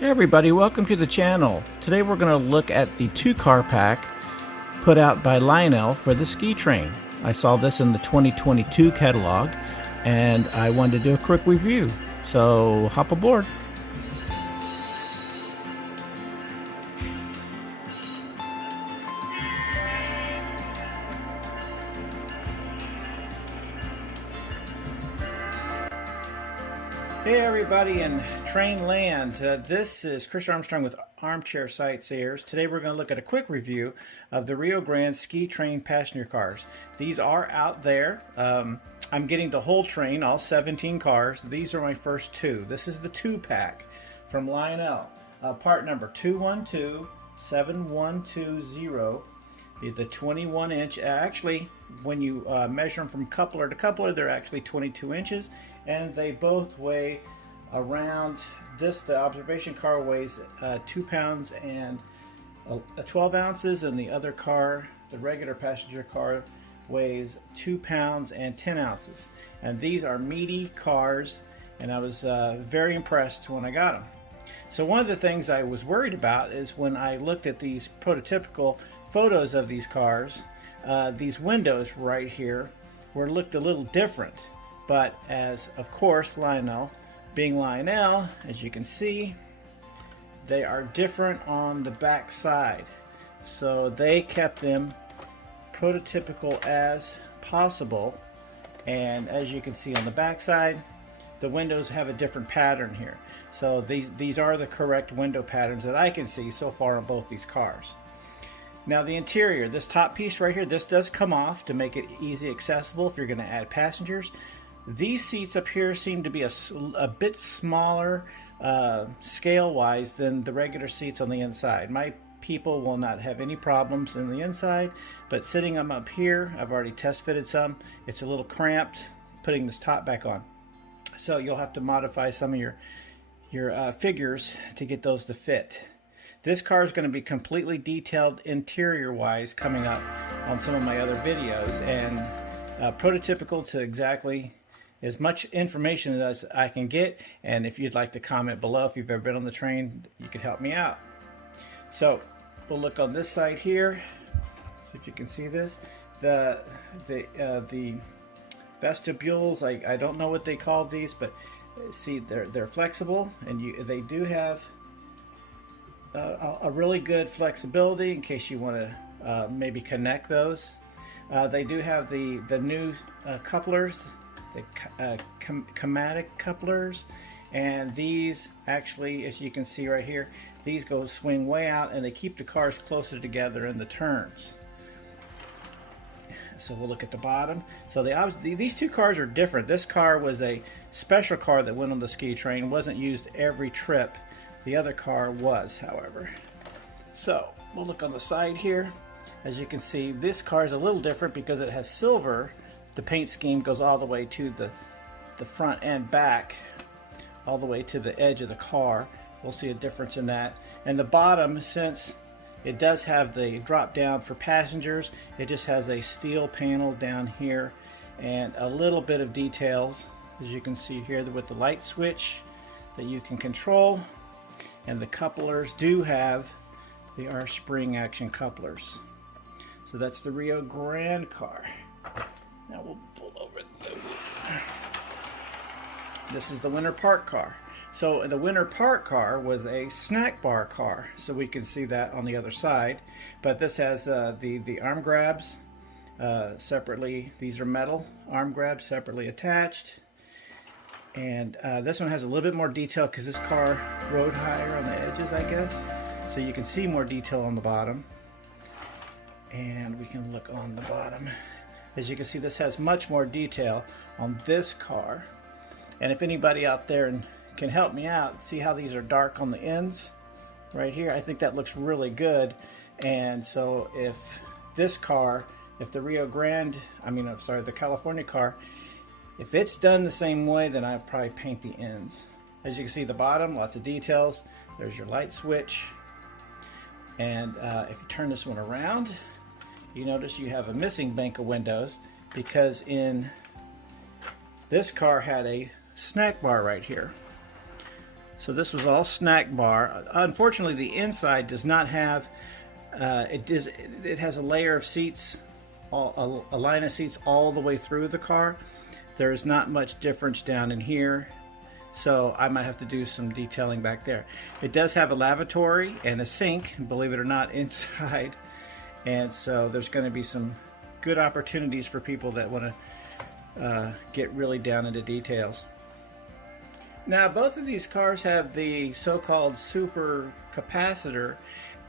Hey everybody, welcome to the channel. Today we're going to look at the 2-car pack put out by Lionel for the ski train. I saw this in the 2022 catalog and I wanted to do a quick review, so hop aboard. Hey everybody in Train Land, this is Chris Armstrong with Armchair Sightseers. Today we're going to look at a quick review of the Rio Grande Ski Train passenger cars. These are out there. I'm getting the whole train, all 17 cars. These are my first two. This is the 2-pack from Lionel. Part number 212720. The 21-inch, actually, when you measure them from coupler to coupler, they're actually 22 inches, and they both weigh around this. The observation car weighs 2 pounds and 12 ounces, and the other car, the regular passenger car, weighs 2 pounds and 10 ounces. And these are meaty cars, and I was very impressed when I got them. So one of the things I was worried about is when I looked at these prototypical photos of these cars, these windows right here looked a little different. But as of course Lionel, being Lionel, as you can see, they are different on the back side. So they kept them prototypical as possible. And as you can see on the back side, the windows have a different pattern here. So these are the correct window patterns that I can see so far on both these cars. Now the interior, this top piece right here, this does come off to make it easy accessible if you're going to add passengers. These seats up here seem to be a bit smaller scale-wise than the regular seats on the inside. My people will not have any problems in the inside, but sitting them up here, I've already test fitted some, it's a little cramped putting this top back on. So you'll have to modify some of your figures to get those to fit. This car is going to be completely detailed interior-wise coming up on some of my other videos, and prototypical to exactly as much information as I can get. And if you'd like to comment below, if you've ever been on the train, you could help me out. So we'll look on this side here, see if you can see this. The vestibules, I don't know what they call these, but see they're flexible, and they do have a really good flexibility in case you want to maybe connect those. They do have the new couplers, the chromatic couplers, and these actually, as you can see right here, these swing way out and they keep the cars closer together in the turns. So we'll look at the bottom. So these two cars are different. This car was a special car that went on the ski train, wasn't used every trip. The other car was, however. So we'll look on the side here. As you can see, this car is a little different because it has silver. The paint scheme goes all the way to the front and back, all the way to the edge of the car. We'll see a difference in that. And the bottom, since it does have the drop down for passengers, it just has a steel panel down here and a little bit of details, as you can see here, with the light switch that you can control. And the couplers they are spring action couplers. So that's the Rio Grande car. Now we'll pull over this is the Winter Park car. So the Winter Park car was a snack bar car, so we can see that on the other side. But this has the arm grabs separately. These are metal arm grabs separately attached. And this one has a little bit more detail because this car rode higher on the edges, I guess. So you can see more detail on the bottom. And we can look on the bottom. As you can see, this has much more detail on this car. And if anybody out there can help me out, see how these are dark on the ends right here? I think that looks really good. And so if this car, if the the California car, if it's done the same way, then I'd probably paint the ends. As you can see, the bottom, lots of details. There's your light switch. And if you turn this one around, you notice you have a missing bank of windows because this car had a snack bar right here. So this was all snack bar. Unfortunately, the inside does not have, it has a layer of seats, a line of seats all the way through the car. There's not much difference down in here, so I might have to do some detailing back there. It does have a lavatory and a sink, believe it or not, inside, and so there's going to be some good opportunities for people that want to get really down into details. Now, both of these cars have the so-called super capacitor,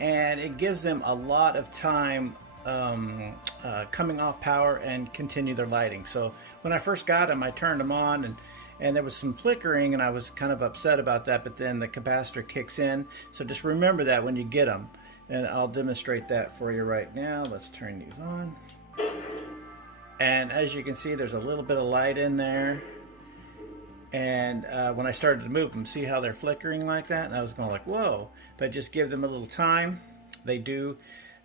and it gives them a lot of time coming off power and continue their lighting. So when I first got them, I turned them on, and there was some flickering, and I was kind of upset about that, but then the capacitor kicks in. So just remember that when you get them, and I'll demonstrate that for you right now. Let's turn these on. And as you can see, there's a little bit of light in there. And when I started to move them, see how they're flickering like that? And I was going like, whoa. But just give them a little time. They do,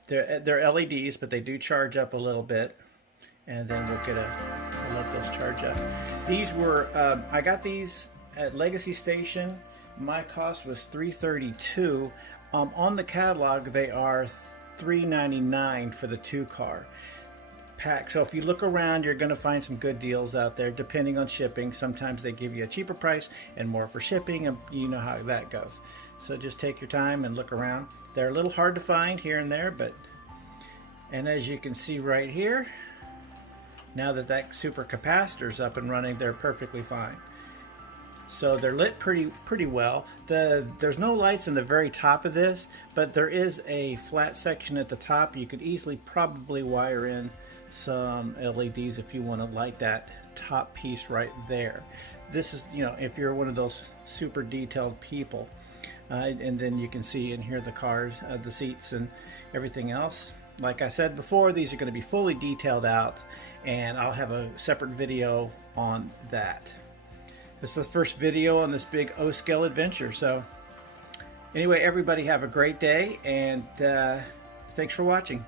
they're LEDs, but they do charge up a little bit. And then we'll let those charge up. These were, I got these at Legacy Station. My cost was $332. On the catalog, they are $399 for the 2-car pack. So if you look around, you're going to find some good deals out there depending on shipping. Sometimes they give you a cheaper price and more for shipping, and you know how that goes. So just take your time and look around. They're a little hard to find here and there, and as you can see right here, now that super capacitor's up and running, they're perfectly fine. So they're lit pretty well. There's no lights in the very top of this, but there is a flat section at the top. You could easily probably wire in some LEDs if you want to light that top piece right there. This is, you know, if you're one of those super detailed people. And then you can see in here the cars, the seats and everything else. Like I said before, these are going to be fully detailed out, and I'll have a separate video on that. This is the first video on this big O-scale adventure. So anyway, everybody have a great day, and thanks for watching.